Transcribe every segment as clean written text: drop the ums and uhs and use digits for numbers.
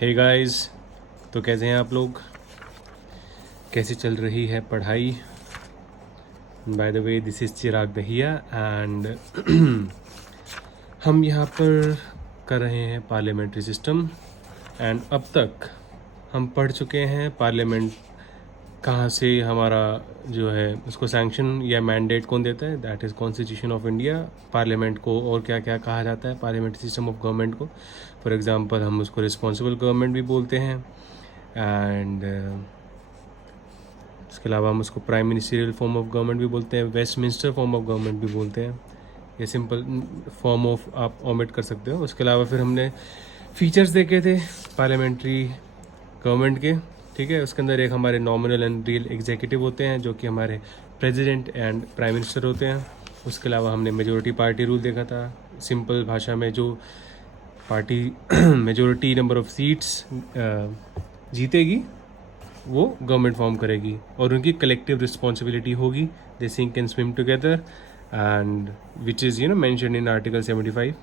Hey guys, तो कैसे हैं आप लोग? कैसे चल रही है पढ़ाई? By the way, this is Chirag Dahiya and हम यहाँ पर कर रहे हैं पार्लियामेंट्री सिस्टम। एंड अब तक हम पढ़ चुके हैं पार्लियामेंट कहाँ से हमारा जो है उसको सैंक्शन या मैंडेट कौन देता है, that is constitution of India. Parliament को और क्या क्या कहा जाता है पार्लियामेंट्री सिस्टम ऑफ गवर्नमेंट को? फॉर एग्जांपल हम उसको रिस्पॉन्सिबल गवर्नमेंट भी बोलते हैं एंड इसके अलावा हम उसको prime ministerial form of government भी बोलते हैं, वेस्टमिंस्टर फॉर्म ऑफ गवर्नमेंट भी बोलते हैं। ये सिंपल फॉर्म ऑफ आप ओमिट कर सकते हो। उसके अलावा फिर हमने फीचर्स देखे थे पार्लियामेंट्री गवर्नमेंट के, ठीक है। उसके अंदर एक हमारे नॉमिनल एंड रियल एग्जीक्यूटिव होते हैं जो कि हमारे प्रेसिडेंट एंड प्राइम मिनिस्टर होते हैं। उसके अलावा हमने मेजोरिटी पार्टी रूल देखा था। सिंपल भाषा में जो party majority number of seats जीतेगी वो गवर्नमेंट फॉर्म करेगी और उनकी कलेक्टिव रिस्पॉन्सिबिलिटी होगी। They sink and swim together and which is mention in article 75,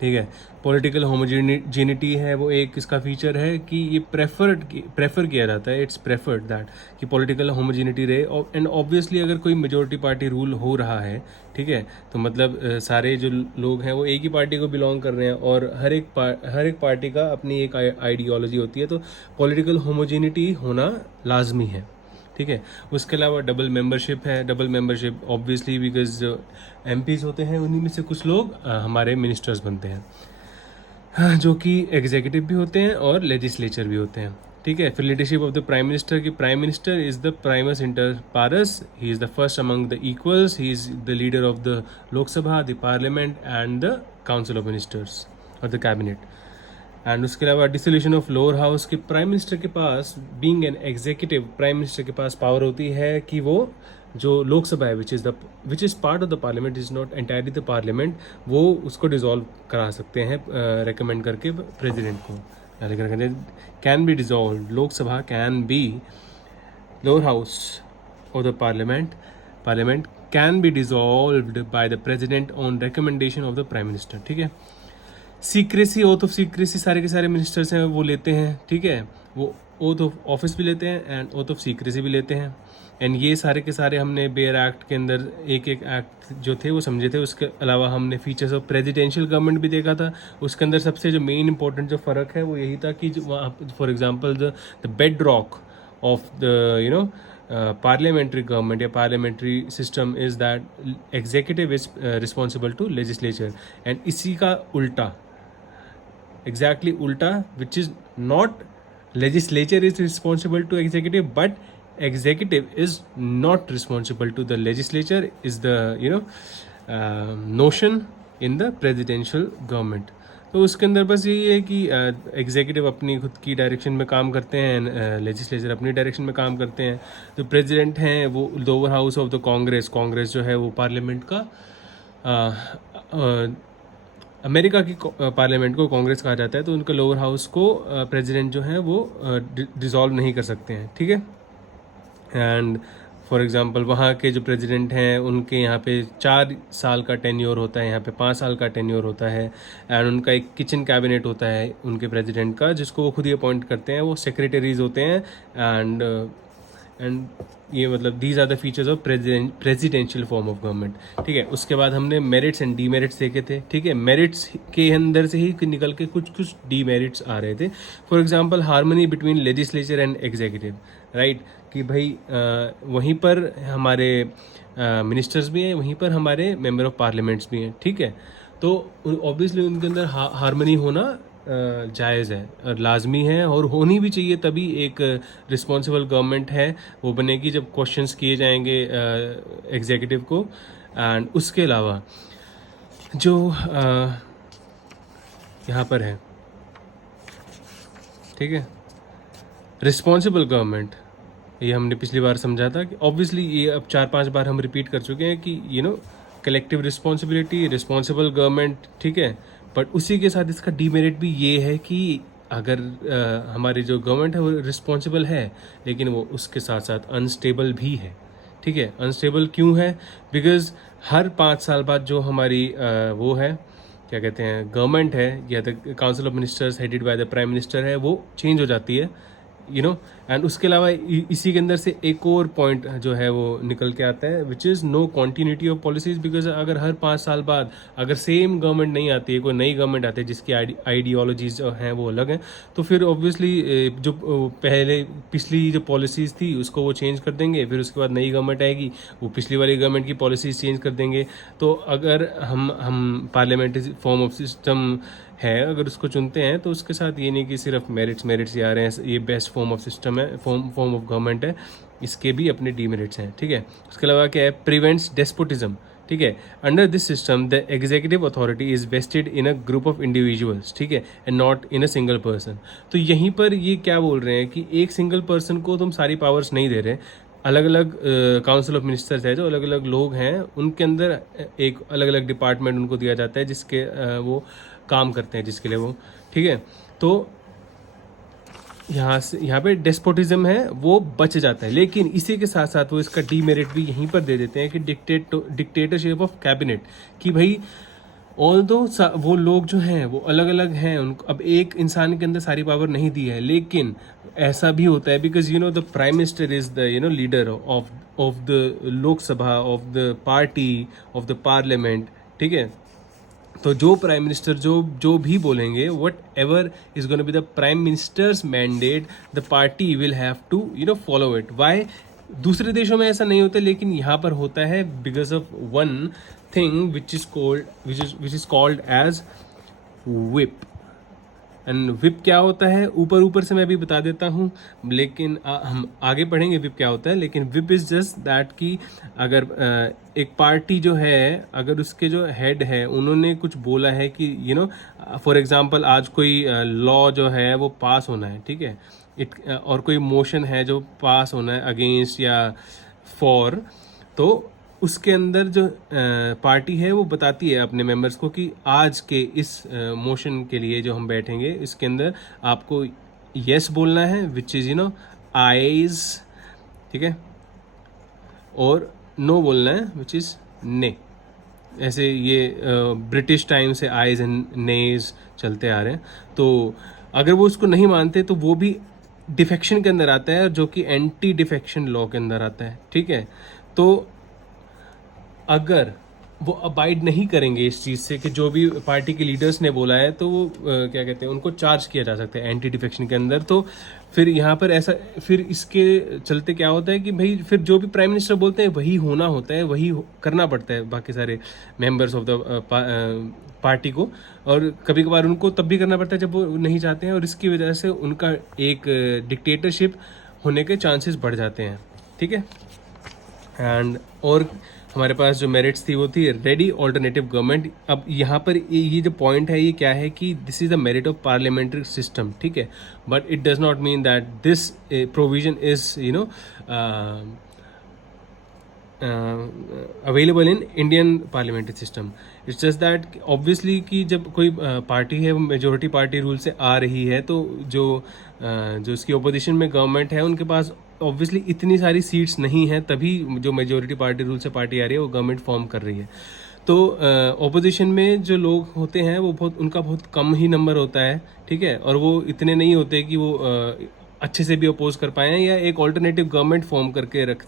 ठीक है। पॉलिटिकल होमोजेनिटी है वो एक इसका फीचर है कि ये प्रेफर किया जाता है, इट्स प्रेफर्ड दैट कि पॉलिटिकल होमोजेनिटी रहे। एंड ऑब्वियसली अगर कोई मेजोरिटी पार्टी रूल हो रहा है, ठीक है, तो मतलब सारे जो लोग हैं वो एक ही पार्टी को बिलोंग कर रहे हैं और हर एक पार्टी का अपनी एक आइडियोलॉजी होती है, तो पॉलिटिकल होमोजेनिटी होना लाजमी है, ठीक है। उसके अलावा डबल मेंबरशिप है। डबल मेंबरशिप ऑब्वियसली बिकॉज जो एमपीज होते हैं उन्हीं में से कुछ लोग हमारे मिनिस्टर्स बनते हैं, जो कि एग्जीक्यूटिव भी होते हैं और लेजिस्लेचर भी होते हैं, ठीक है। फिर leadership of the prime minister की prime minister is the primus inter pares, he is the first among the equals, he is the leader of the Lok Sabha, the parliament and the council of ministers और the cabinet. And उसके अलावा dissolution of lower house के prime minister के पास, being an executive, prime minister के पास power होती है कि वो जो लोकसभा है which is part of the parliament, is not entirely the parliament, वो उसको डिसॉल्व करा सकते हैं रेकमेंड करके प्रेसिडेंट को। Can be dissolve, Lok Sabha can be, lower house of the parliament can be dissolved by the president on recommendation of the prime minister, ठीक है। Secrecy, oath of secrecy सारे के सारे मिनिस्टर्स हैं वो लेते हैं, ठीक है। वो ओथ ऑफ ऑफिस भी लेते हैं एंड ओथ ऑफ सीक्रेसी भी लेते हैं। एंड ये सारे के सारे हमने बेयर एक्ट के अंदर एक एक एक्ट जो थे वो समझे थे। उसके अलावा हमने फीचर्स ऑफ प्रेसिडेंशियल गवर्नमेंट भी देखा था। उसके अंदर सबसे जो मेन इंपॉर्टेंट जो फ़र्क है वो यही था कि for example the bed rock of the parliamentary government या parliamentary system is that executive is responsible to legislature, and इसी का उल्टा, exactly ulta, which is not legislature is responsible to executive but executive is not responsible to the legislature, is the notion in the presidential government। तो उसके अंदर बस यही है कि एग्जीक्यूटिव अपनी खुद की डायरेक्शन में काम करते हैं, लेजिस्लेचर अपनी डायरेक्शन में काम करते हैं। जो प्रेसिडेंट हैं वो lower house of the Congress जो है वो पार्लियामेंट का अमेरिका की पार्लियामेंट को कांग्रेस कहा जाता है, तो उनके लोअर हाउस को प्रेसिडेंट जो है वो डिसॉल्व नहीं कर सकते हैं, ठीक है। एंड फॉर एग्जांपल वहाँ के जो प्रेसिडेंट हैं उनके यहाँ पे 4 साल का टेन्योर होता है, यहाँ पे 5 साल का टेन्योर होता है। एंड उनका एक किचन कैबिनेट होता है उनके प्रेसिडेंट का, जिसको वो खुद ही अपॉइंट करते हैं, वो सेक्रेटरीज होते हैं। एंड ये मतलब these are the features of presidential form of government, ठीक है। उसके बाद हमने मेरिट्स एंड डीमेरिट्स देखे थे, ठीक है। मेरिट्स के अंदर से ही निकल के कुछ डीमेरिट्स आ रहे थे। For example harmony between legislature and executive, right, कि भाई वहीं पर हमारे मिनिस्टर्स भी हैं, वहीं पर हमारे मेंबर ऑफ पार्लियामेंट्स भी हैं, ठीक है। तो ऑब्वियसली उनके अंदर हार्मनी होना जायज़ है और लाजमी है और होनी भी चाहिए, तभी एक रिस्पॉन्सिबल गवर्नमेंट है वो बनेगी जब क्वेश्चंस किए जाएंगे एग्जीक्यूटिव को। एंड उसके अलावा जो यहाँ पर है, ठीक है, रिस्पॉन्सिबल गवर्नमेंट, ये हमने पिछली बार समझा था कि ऑब्वियसली ये अब 4-5 बार हम रिपीट कर चुके हैं कि कलेक्टिव रिस्पॉन्सिबिलिटी, रिस्पॉन्सिबल गवर्नमेंट, ठीक है। बट उसी के साथ इसका डीमेरिट भी ये है कि अगर हमारी जो गवर्नमेंट है वो रिस्पॉन्सिबल है लेकिन वो उसके साथ साथ अनस्टेबल भी है, ठीक है। अनस्टेबल क्यों है? बिकॉज हर 5 साल बाद जो हमारी वो है क्या कहते हैं गवर्नमेंट है या the council of ministers headed by the prime minister है वो चेंज हो जाती है, एंड उसके अलावा इसी के अंदर से एक और पॉइंट जो है वो निकल के आता है which is no continuity of policies, because अगर हर 5 साल बाद अगर सेम गवर्नमेंट नहीं आती है, कोई नई गवर्नमेंट आती है जिसकी आइडियोलॉजीज जो हैं वो अलग हैं, तो फिर ऑब्वियसली जो पहले पिछली जो पॉलिसीज़ थी उसको वो चेंज कर देंगे, फिर उसके बाद नई गवर्नमेंट आएगी वो पिछली वाली गवर्नमेंट की पॉलिसीज़ चेंज कर देंगे। तो अगर हम पार्लियामेंट्री फॉर्म ऑफ सिस्टम है अगर उसको चुनते हैं तो उसके साथ ये नहीं कि सिर्फ मेरिट्स ही आ रहे हैं, ये बेस्ट फॉर्म ऑफ सिस्टम है, फॉर्म ऑफ गवर्नमेंट है, इसके भी अपने डीमेरिट्स हैं, ठीक है। उसके अलावा क्या है, प्रिवेंट्स डेस्पोटिज्म, ठीक है। Under this system the executive authority is vested in a group of individuals, ठीक है, and not in a single person. तो यहीं पर ये क्या बोल रहे हैं कि एक सिंगल पर्सन को तुम सारी पावर्स नहीं दे रहे, अलग अलग काउंसिल ऑफ मिनिस्टर्स है जो अलग अलग लोग हैं उनके अंदर एक अलग अलग डिपार्टमेंट उनको दिया जाता है जिसके वो काम करते हैं जिसके लिए वो, ठीक है। तो यहाँ पे डेस्पोटिज्म है वो बच जाता है, लेकिन इसी के साथ साथ वो इसका डीमेरिट भी यहीं पर दे देते हैं कि डिक्टेटरशिप ऑफ कैबिनेट, कि भाई ऑल्दो वो लोग जो हैं वो अलग अलग हैं, उनको अब एक इंसान के अंदर सारी पावर नहीं दी है, लेकिन ऐसा भी होता है because the prime minister is the leader of the Lok Sabha, of the party, of the parliament, ठीक है। तो जो प्राइम मिनिस्टर जो भी बोलेंगे, whatever is gonna be the prime minister's mandate, the party will have to follow it. Why? दूसरे देशों में ऐसा नहीं होता, लेकिन यहाँ पर होता है because of one thing which is called as whip। And whip क्या होता है ऊपर ऊपर से मैं अभी बता देता हूँ, लेकिन हम आगे पढ़ेंगे विप क्या होता है। लेकिन विप इज जस्ट दैट कि अगर एक पार्टी जो है अगर उसके जो हेड है उन्होंने कुछ बोला है कि फॉर एग्जांपल आज कोई लॉ जो है वो पास होना है, ठीक है, और कोई मोशन है जो पास होना है अगेंस्ट या फॉर, तो उसके अंदर जो पार्टी है वो बताती है अपने मेंबर्स को कि आज के इस मोशन के लिए जो हम बैठेंगे इसके अंदर आपको यस बोलना है विच इज़ आइज, ठीक है, और नो बोलना है विच इज़ ने। ऐसे ये ब्रिटिश टाइम से आइज एंड नेज चलते आ रहे हैं। तो अगर वो उसको नहीं मानते तो वो भी डिफेक्शन के अंदर आता है, जो कि एंटी डिफेक्शन लॉ के अंदर आता है, ठीक है। तो अगर वो अबाइड नहीं करेंगे इस चीज़ से कि जो भी पार्टी के लीडर्स ने बोला है, तो वो क्या कहते हैं उनको चार्ज किया जा सकता है एंटी डिफेक्शन के अंदर। तो फिर यहाँ पर ऐसा फिर इसके चलते क्या होता है कि भाई फिर जो भी प्राइम मिनिस्टर बोलते हैं वही होना होता है, वही करना पड़ता है बाकी सारे मेंबर्स ऑफ द पार्टी को, और कभी कभार उनको तब भी करना पड़ता है जब वो नहीं चाहते हैं, और इसकी वजह से उनका एक डिक्टेटरशिप होने के चांसेस बढ़ जाते हैं, ठीक है। एंड और हमारे पास जो मेरिट्स थी वो थी रेडी ऑल्टरनेटिव गवर्नमेंट। अब यहाँ पर ये जो पॉइंट है ये क्या है कि this is the merit of parliamentary system, ठीक है, but it does not mean that this provision is available in Indian parliamentary system. It's just that obviously कि जब कोई पार्टी है वो मेजोरिटी पार्टी रूल से आ रही है, तो जो उसकी ओपोजिशन में गवर्नमेंट है उनके पास ऑब्वियसली इतनी सारी सीट्स नहीं हैं, तभी जो मेजोरिटी पार्टी रूल से पार्टी आ रही है वो गवर्नमेंट फॉर्म कर रही है। तो ओपोजिशन में जो लोग होते हैं वो उनका बहुत कम ही नंबर होता है, ठीक है, और वो इतने नहीं होते कि वो अच्छे से भी अपोज कर पाएँ या एक ऑल्टरनेटिव गवर्नमेंट फॉर्म करके रख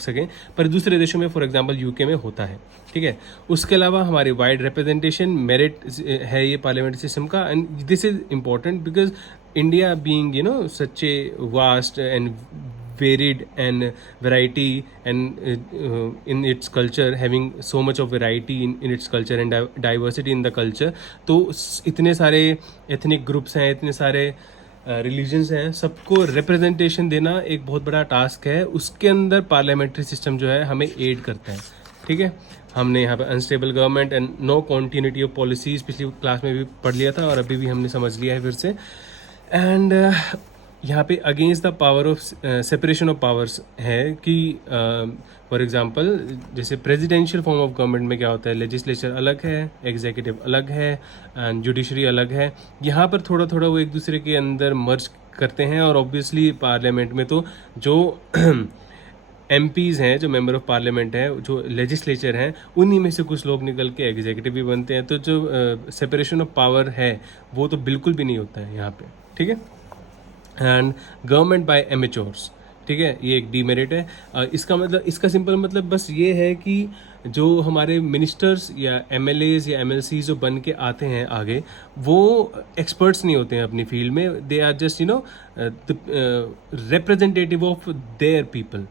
सकें, पर दूसरे देशों में फॉर एग्जांपल यूके में होता है, ठीक है। उसके अलावा हमारी वाइड रिप्रेजेंटेशन मेरिट है ये पार्लियामेंट्री सिस्टम का, and this is important because India being such a vast and varied and variety and in its culture, having so much of variety in its culture and diversity in the culture, तो इतने सारे ethnic groups हैं, इतने सारे religions हैं, सबको representation देना एक बहुत बड़ा टास्क है। उसके अंदर पार्लियामेंट्री सिस्टम जो है हमें एड करता है, ठीक है। हमने यहाँ पे unstable government and no continuity of policies पिछली क्लास में भी पढ़ लिया था और अभी भी हमने समझ लिया है फिर से। एंड यहाँ पे against the power of separation of powers है कि फॉर एग्जांपल जैसे प्रेसिडेंशियल फॉर्म ऑफ गवर्नमेंट में क्या होता है, लेजिस्लेचर अलग है, एग्जीक्यूटिव अलग है एंड जुडिशरी अलग है। यहाँ पर थोड़ा थोड़ा वो एक दूसरे के अंदर मर्ज करते हैं, और ऑब्वियसली पार्लियामेंट में तो जो MPs हैं, जो मेंबर ऑफ पार्लियामेंट हैं, जो लेजिस्लेचर हैं, उन्हीं में से कुछ लोग निकल के एग्जीक्यूटिव भी बनते हैं। तो जो सेपरेशन ऑफ पावर है वो तो बिल्कुल भी नहीं होता है यहाँ पे, ठीक है। एंड गवर्नमेंट बाय एमेच्योर्स, ठीक है, ये एक डीमेरिट है। इसका मतलब, इसका सिंपल मतलब बस ये है कि जो हमारे मिनिस्टर्स या MLAs या MLCs जो बन के आते हैं आगे, वो एक्सपर्ट्स नहीं होते हैं अपनी फील्ड में। They are just representative of their people.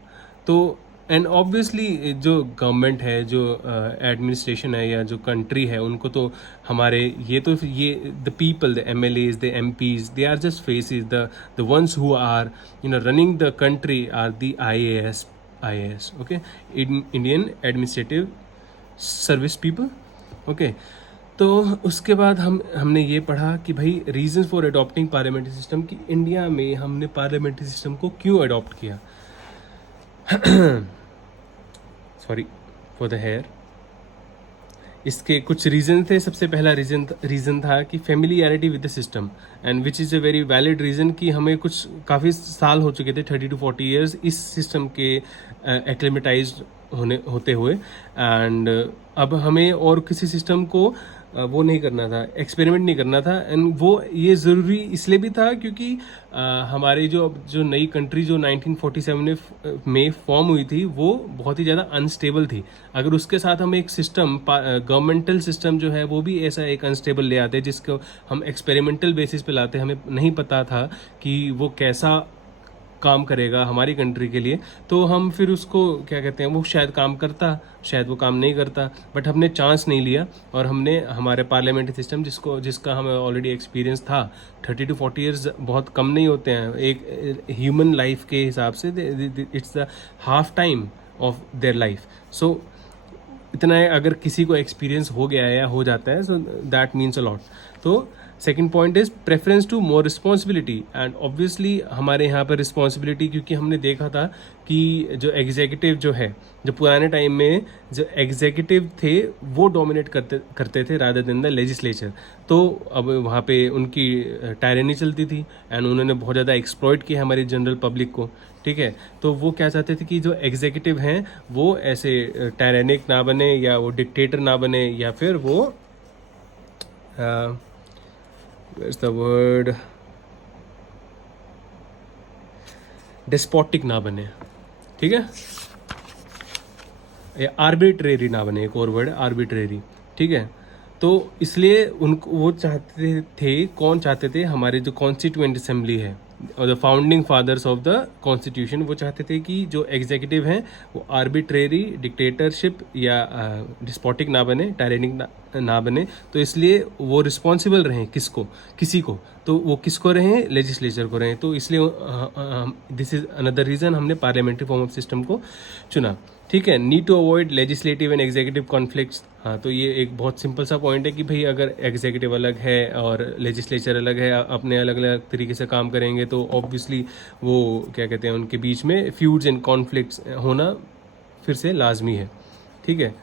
तो एंड ऑब्वियसली जो गवर्नमेंट है, जो एडमिनिस्ट्रेशन है या जो कंट्री है, उनको तो हमारे ये the people, the MLAs, the MPs, they are just faces, the ones who are running the country are the IAS, okay, Indian administrative service people, okay. तो उसके बाद हमने ये पढ़ा कि भाई reason for adopting parliamentary system, कि India में हमने पार्लियामेंट्री सिस्टम को क्यों अडॉप्ट किया। Sorry for the hair. इसके कुछ रीज़न थे। सबसे पहला रीज़न था कि familiarity with the system, and which is a very valid reason कि हमें कुछ काफ़ी साल हो चुके थे, 30 to 40 ईयर्स इस सिस्टम के एक्लेमेटाइज होते हुए, एंड अब हमें और किसी सिस्टम को वो नहीं करना था, एक्सपेरिमेंट नहीं करना था। एंड वो ये ज़रूरी इसलिए भी था क्योंकि हमारी जो नई कंट्री जो 1947 में फॉर्म हुई थी, वो बहुत ही ज़्यादा अनस्टेबल थी। अगर उसके साथ हम एक सिस्टम, गवर्नमेंटल सिस्टम जो है वो भी ऐसा एक अनस्टेबल ले आते, जिसको हम एक्सपेरिमेंटल बेसिस पे लाते, हमें नहीं पता था कि वो कैसा काम करेगा हमारी कंट्री के लिए, तो हम फिर उसको क्या कहते हैं, वो शायद काम करता, शायद वो काम नहीं करता, बट हमने चांस नहीं लिया और हमने हमारे पार्लियामेंट्री सिस्टम जिसका हमें ऑलरेडी एक्सपीरियंस था, 30 to 40 ईयर्स बहुत कम नहीं होते हैं एक ह्यूमन लाइफ के हिसाब से, it's the half time of their life. So इतना है, अगर किसी को एक्सपीरियंस हो गया है या हो जाता है, so that means a lot. तो second point is preference to more responsibility, and obviously हमारे यहाँ पर रिस्पॉन्सिबिलिटी, क्योंकि हमने देखा था कि जो एग्जीक्यूटिव जो है, जो पुराने टाइम में जो एग्जीक्यूटिव थे वो डोमिनेट करते थे रादर देन द लेजिस्लेचर। तो अब वहाँ पे उनकी टायरनी चलती थी, एंड उन्होंने बहुत ज़्यादा एक्सप्लॉइट किया हमारी जनरल पब्लिक को, ठीक है। तो वो क्या चाहते थे कि जो एग्जीक्यूटिव हैं वो ऐसे टायरेनिक ना बने, या वो डिक्टेटर ना बने, या फिर वो where's the word, डेस्पोटिक ना बने, ठीक है, या आर्बिट्रेरी ना बने, एक और वर्ड आर्बिट्रेरी, ठीक है। तो इसलिए उनको वो चाहते थे, कौन चाहते थे, हमारे जो कॉन्स्टिट्यूएंट असेंबली है और the founding fathers of the constitution, वो चाहते थे कि जो एग्जीक्यूटिव हैं वो आर्बिट्रेरी, डिक्टेटरशिप या डिस्पोटिक ना बने, टायरेनिक ना बने। तो इसलिए वो रिस्पॉन्सिबल रहें किसी को, तो वो किसको रहें, लेजिस्लेचर को रहें। तो इसलिए दिस इज अनदर रीज़न हमने पार्लियामेंट्री फॉर्म ऑफ सिस्टम को चुना, ठीक है। Need to avoid legislative and executive conflicts. हाँ, तो ये एक बहुत सिंपल सा पॉइंट है कि भाई अगर एग्जीक्यूटिव अलग है और लेजिस्लेचर अलग है, अपने अलग अलग तरीके से काम करेंगे, तो ऑब्वियसली वो क्या कहते हैं, उनके बीच में फ्यूड्स एंड कॉन्फ्लिक्ट्स होना फिर से लाजमी है, ठीक है,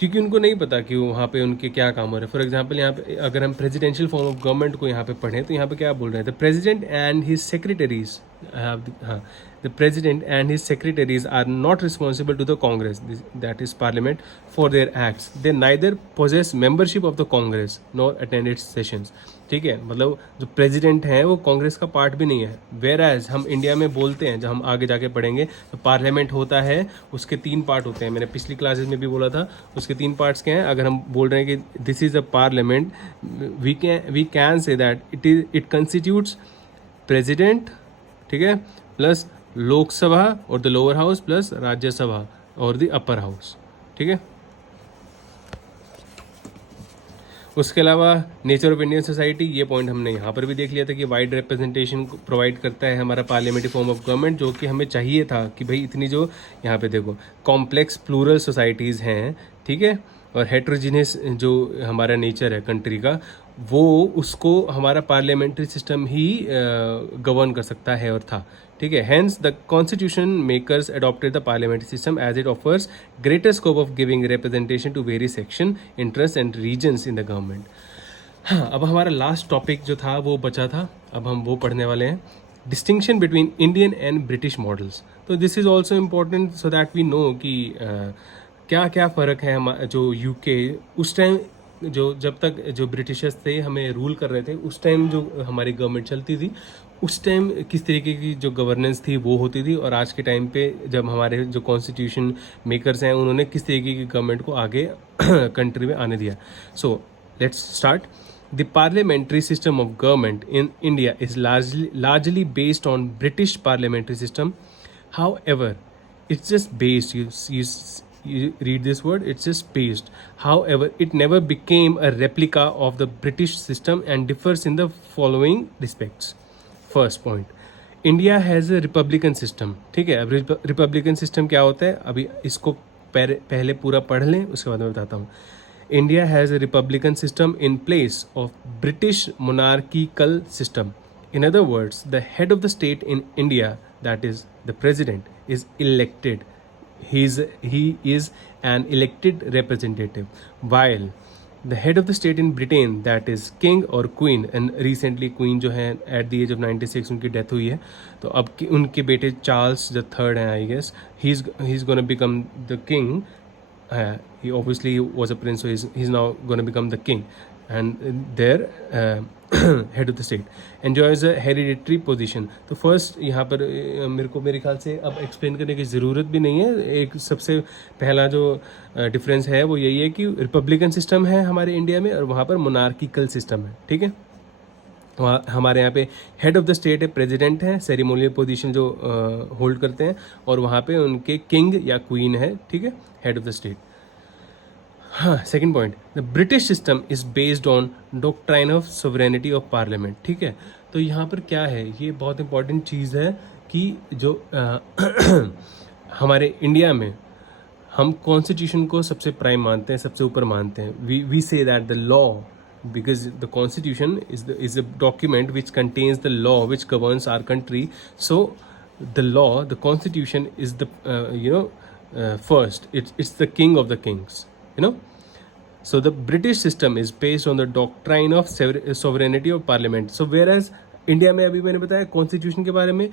क्योंकि उनको नहीं पता कि वहाँ पे उनके क्या काम हो रहे हैं। फॉर एग्जांपल यहाँ पे अगर हम प्रेसिडेंशियल फॉर्म ऑफ गवर्नमेंट को यहाँ पे पढ़ें, तो यहाँ पे क्या बोल रहे हैं, the president and his secretaries, हाँ, the president and his secretaries are not responsible to the Congress, that is parliament, for their acts. They neither possess membership of the Congress nor attend its sessions, ठीक है। मतलब जो president है वो कांग्रेस का part भी नहीं है। वेराज हम इंडिया में बोलते हैं, जब हम आगे जाके पढ़ेंगे, तो पार्लियामेंट होता है, उसके 3 पार्ट होते हैं, मैंने पिछली क्लासेस में भी बोला था, उसके 3 पार्ट्स क्या हैं। अगर हम बोल रहे हैं कि this is a parliament, we can say that it constitutes president, ठीक है, प्लस लोकसभा और the lower house, plus Rajya Sabha और द अपर हाउस, ठीक है। उसके अलावा नेचर ऑफ इंडियन सोसाइटी, ये पॉइंट हमने यहाँ पर भी देख लिया था कि वाइड रिप्रेजेंटेशन प्रोवाइड करता है हमारा पार्लियामेंट्री फॉर्म ऑफ गवर्नमेंट, जो कि हमें चाहिए था कि भाई इतनी जो यहाँ पे देखो कॉम्प्लेक्स प्लूरल सोसाइटीज़ हैं, ठीक है, और हेट्रोजीनियस जो हमारा नेचर है कंट्री का, वो उसको हमारा पार्लियामेंट्री सिस्टम ही गवर्न कर सकता है और था, ठीक है। Hence the constitution makers adopted the parliamentary system as it offers greater scope of giving representation to various section, interest and regions in the government. हाँ, अब हमारा लास्ट टॉपिक जो था वो बचा था, अब हम वो पढ़ने वाले हैं distinction between Indian and British models. तो this is also important so that we know कि क्या क्या फ़र्क है जो यूके उस टाइम जो जब तक जो ब्रिटिशर्स थे हमें रूल कर रहे थे उस टाइम जो हमारी गवर्नमेंट चलती थी उस टाइम किस तरीके की जो गवर्नेंस थी वो होती थी और आज के टाइम पे जब हमारे जो कॉन्स्टिट्यूशन मेकर्स हैं उन्होंने किस तरीके की गवर्नमेंट को आगे कंट्री में आने दिया. So let's start. The parliamentary system of government in India is largely based on British parliamentary system. However, it's just based. You read this word. It's just based. However, it never became a replica of the British system and differs in the following respects. First point. India has a republican system. ठीक है. अब republican system क्या होता है? अभी इसको पहले पूरा पढ़ लें उसके बाद मैं बताता हूँ. India has a republican system in place of British monarchical system. In other words, the head of the state in India, that is the president, is elected. He is an elected representative, while the head of the state in Britain, that is king or queen, and recently queen जो है at the age of 96 उनकी death हुई है, तो अब उनके बेटे Charles the third हैं, I guess he's gonna become the king. He obviously was a prince, so he's now going to become the king, and their head of the state enjoys a hereditary position. तो first यहाँ पर मेरे ख्याल से अब explain करने की ज़रूरत भी नहीं है. एक सबसे पहला जो difference है वो यही है कि republican system है हमारे इंडिया में और वहाँ पर monarchical system है. ठीक है. वहाँ हमारे यहाँ पे हेड ऑफ द स्टेट है, प्रेसिडेंट है, सेरेमोनियल पोजीशन जो होल्ड करते हैं, और वहाँ पे उनके किंग या क्वीन है. ठीक है, हेड ऑफ द स्टेट. हाँ, second point, the British system is based on doctrine of sovereignty of parliament. ठीक है, तो यहाँ पर क्या है, ये बहुत इंपॉर्टेंट चीज़ है कि जो हमारे इंडिया में हम कॉन्स्टिट्यूशन को सबसे प्राइम मानते हैं, सबसे ऊपर मानते हैं. We say that the law, because the constitution is a document which contains the law which governs our country. So the constitution is the first, it's the king of the kings, so the British system is based on the doctrine of sovereignty of parliament. So whereas India में अभी मैंने बताया constitution के बारे में,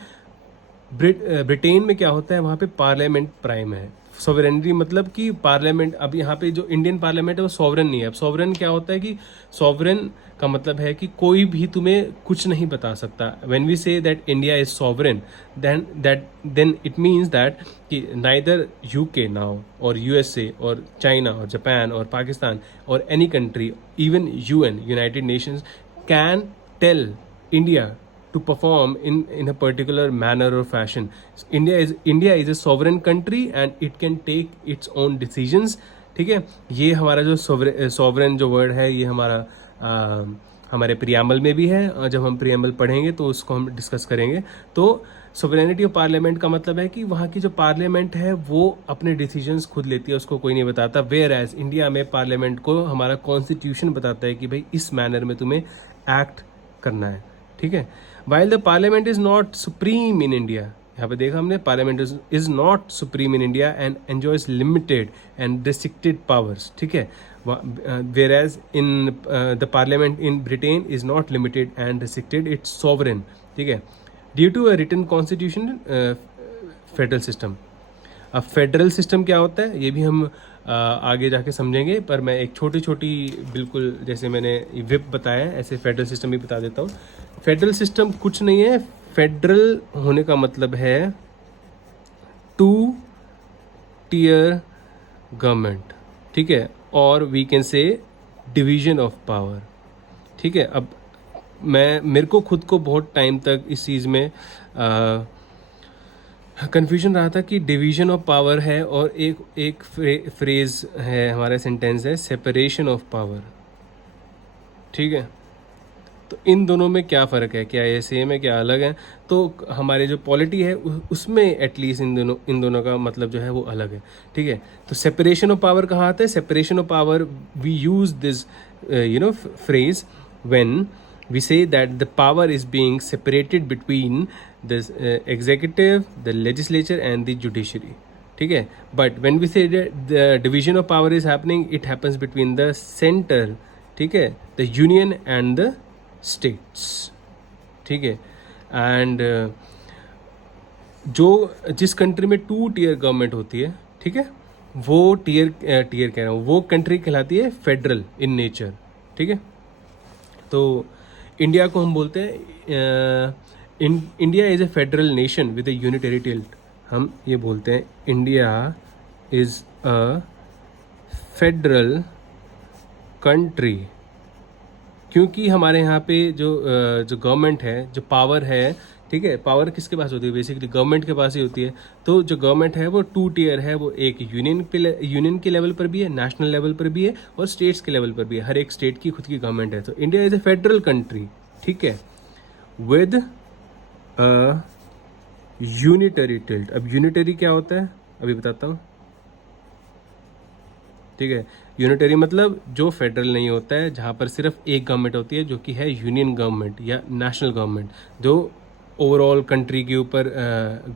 Britain में क्या होता है, वहाँ पे पार्लियामेंट प्राइम है. सॉवरेनिटी मतलब कि पार्लियामेंट, अब यहाँ पे जो इंडियन पार्लियामेंट है वो सॉवरन नहीं है. अब सॉवरन क्या होता है कि सॉवरन का मतलब है कि कोई भी तुम्हें कुछ नहीं बता सकता. When we say that India is sovereign, then it means that कि नाइदर यूके नाउ और यूएसए और चाइना और जापान और पाकिस्तान और any country, even UN, United Nations, can tell India to perform in a particular manner or fashion. India is a sovereign country and it can take its own decisions. ठीक है, ये हमारा जो sovereign जो word है ये हमारे preamble में भी है, और जब हम प्रियम्बल पढ़ेंगे तो उसको हम डिस्कस करेंगे. तो सोवरेनिटी ऑफ पार्लियामेंट का मतलब है कि वहाँ की जो पार्लियामेंट है वो अपने डिसीजंस खुद लेती है, उसको कोई नहीं बताता. वेयर एज इंडिया में पार्लियामेंट को हमारा कॉन्स्टिट्यूशन बताता है कि भाई इस मैनर में तुम्हें एक्ट करना है. ठीक है. While the parliament is not supreme in India, यहाँ पे देखा हमने, parliament is not supreme in India and enjoys limited and restricted powers. ठीक है. Whereas in the parliament in Britain is not limited and restricted, it's sovereign. ठीक है. Due to a written constitution, federal system. अब federal system क्या होता है ये भी हम आगे जाके समझेंगे, पर मैं एक छोटी बिल्कुल जैसे मैंने विप बताया ऐसे फेडरल सिस्टम भी बता देता हूँ. फेडरल सिस्टम कुछ नहीं है. फेडरल होने का मतलब है 2 tier गवर्नमेंट. ठीक है, और we can say division of power. ठीक है. अब मेरे को खुद को बहुत टाइम तक इस चीज़ में कन्फ्यूजन रहा था कि डिवीजन ऑफ पावर है और एक फ्रेज है, हमारा सेंटेंस है सेपरेशन ऑफ पावर. ठीक है, तो इन दोनों में क्या फ़र्क है, क्या ये सेम है क्या अलग है? तो हमारे जो पॉलिटी है उसमें एटलीस्ट इन दोनों का मतलब जो है वो अलग है. ठीक है, तो सेपरेशन ऑफ पावर कहाँ आता है? Separation of power we use this phrase when we say that the power is being separated between the executive, the legislature and the judiciary. ठीक है, but when we say that the division of power is happening, it happens between the center, ठीक है, the union and the states. ठीक है, and जो जिस country में 2 tier government होती है, ठीक है, वो टियर कह रहा हूँ, वो कंट्री कहलाती है फेडरल इन नेचर, ठीक है। तो इंडिया को हम बोलते हैं India is a federal nation with A unitary tilt. हम ये बोलते हैं India is a federal country, क्योंकि हमारे यहाँ पे जो गवर्नमेंट है, जो पावर है, ठीक है, पावर किसके पास होती है, बेसिकली गवर्नमेंट के पास ही होती है। तो जो गवर्नमेंट है वो 2 टियर है, वो एक यूनियन के लेवल पर भी है, नेशनल लेवल पर भी है, और स्टेट्स के लेवल पर भी है। हर एक स्टेट की खुद की गवर्नमेंट है। तो India is a federal country, ठीक है, विद अ यूनिटरी टिल्ट। अब यूनिटरी क्या होता है अभी बताता हूँ, ठीक है। यूनिटरी मतलब जो फेडरल नहीं होता है, जहाँ पर सिर्फ एक गवर्नमेंट होती है, जो कि है यूनियन गवर्नमेंट या नेशनल गवर्नमेंट, जो ओवरऑल कंट्री के ऊपर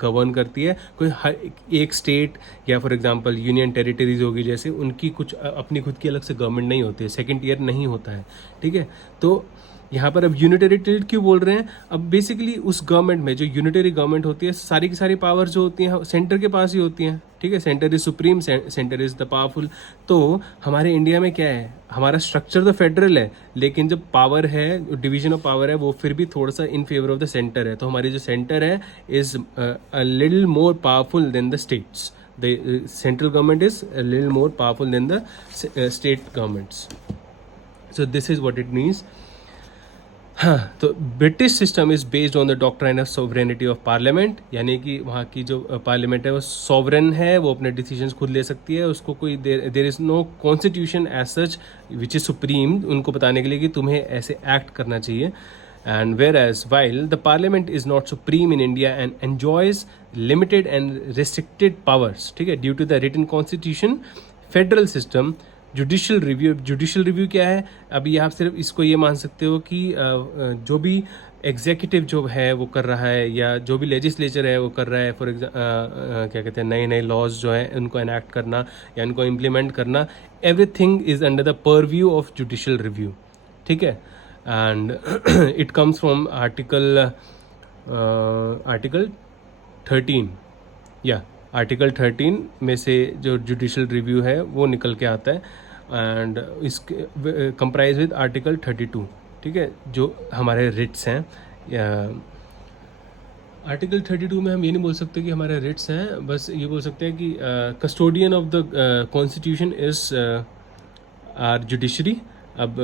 गवर्न करती है। कोई हर एक स्टेट या फॉर एग्जांपल यूनियन टेरिटरीज होगी जैसे, उनकी कुछ अपनी खुद की अलग से गवर्नमेंट नहीं होती है, सेकंड टियर नहीं होता है, ठीक है। तो यहाँ पर अब यूनिटरी टिल्ट क्यों बोल रहे हैं, अब बेसिकली उस गवर्नमेंट में जो यूनिटरी गवर्नमेंट होती है, सारी की सारी पावर जो होती हैं सेंटर के पास ही होती हैं, ठीक है। Centre is supreme, centre is the powerful. तो हमारे इंडिया में क्या है, हमारा स्ट्रक्चर तो फेडरल है, लेकिन जब पावर है, डिवीजन ऑफ पावर है, वो फिर भी थोड़ा सा in favour of the centre है। तो हमारी जो सेंटर है is a little more powerful than the states. The central government is a little more powerful than the state governments. So this is what it means. हाँ, तो British system is based on the doctrine of sovereignty of parliament, यानी कि वहाँ की जो parliament है वो sovereign है, वो अपने डिसीजंस खुद ले सकती है। उसको कोई there is no constitution as such which is supreme उनको बताने के लिए कि तुम्हें ऐसे एक्ट करना चाहिए। And whereas while the parliament is not supreme in India and enjoys limited and restricted powers, ठीक है, due to the written constitution federal system. Judicial review क्या है, अभी आप सिर्फ इसको ये मान सकते हो कि जो भी एग्जीक्यूटिव जो है वो कर रहा है, या जो भी लेजिस्लेचर है वो कर रहा है, फॉर क्या कहते हैं, नए नए लॉज जो हैं उनको एनैक्ट करना या उनको इम्प्लीमेंट करना, everything is under the purview of judicial review, ठीक है। And it comes from article 13 या आर्टिकल 13 में से जो जुडिशल रिव्यू है वो निकल के आता है। एंड इसके कंप्राइज विद आर्टिकल 32, ठीक है, जो हमारे रिट्स हैं। या आर्टिकल 32 में हम ये नहीं बोल सकते कि हमारे रिट्स हैं, बस ये बोल सकते हैं कि custodian of the constitution is our judiciary. अब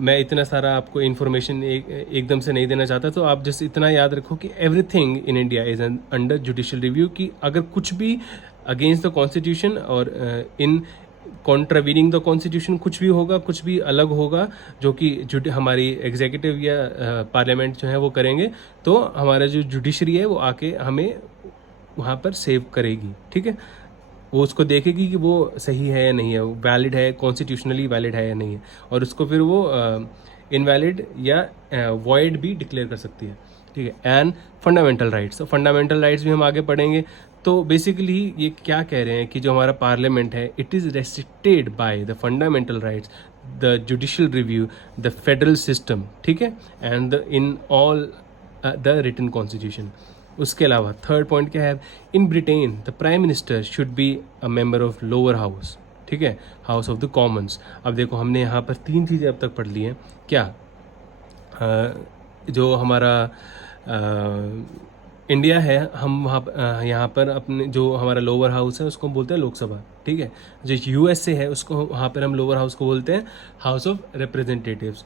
मैं इतना सारा आपको इन्फॉर्मेशन एकदम से नहीं देना चाहता, तो आप जस्ट इतना याद रखो कि everything in India is under judicial review, कि अगर कुछ भी अगेंस्ट द कॉन्स्टिट्यूशन और इन कॉन्ट्रावीनिंग द कॉन्स्टिट्यूशन कुछ भी होगा, कुछ भी अलग होगा जो कि हमारी एग्जीक्यूटिव या पार्लियामेंट जो है वो करेंगे, तो हमारा जो जुडिशरी है वो आके हमें वहाँ पर सेव करेगी, ठीक है। वो उसको देखेगी कि वो सही है या नहीं है, वो वैलिड है, कॉन्स्टिट्यूशनली वैलिड है या नहीं है, और उसको फिर वो इनवैलिड या वॉइड भी डिक्लेयर कर सकती है, ठीक है। एंड फंडामेंटल राइट्स, तो फंडामेंटल राइट्स भी हम आगे पढ़ेंगे। तो बेसिकली ये क्या कह रहे हैं कि जो हमारा पार्लियामेंट है, it is restricted by the fundamental rights, the judicial review, the federal system, ठीक है, and in all the written constitution. उसके अलावा थर्ड पॉइंट क्या है, in Britain the prime minister should be a member of lower house, ठीक है, house of the Commons. अब देखो हमने यहाँ पर 3 चीज़ें अब तक पढ़ ली हैं। क्या जो हमारा इंडिया है, हम वहाँ यहाँ पर अपने जो हमारा लोअर हाउस है उसको बोलते हैं लोकसभा, ठीक है। जो यूएसए है उसको वहाँ पर हम लोअर हाउस को बोलते हैं हाउस ऑफ रिप्रेजेंटेटिव्स,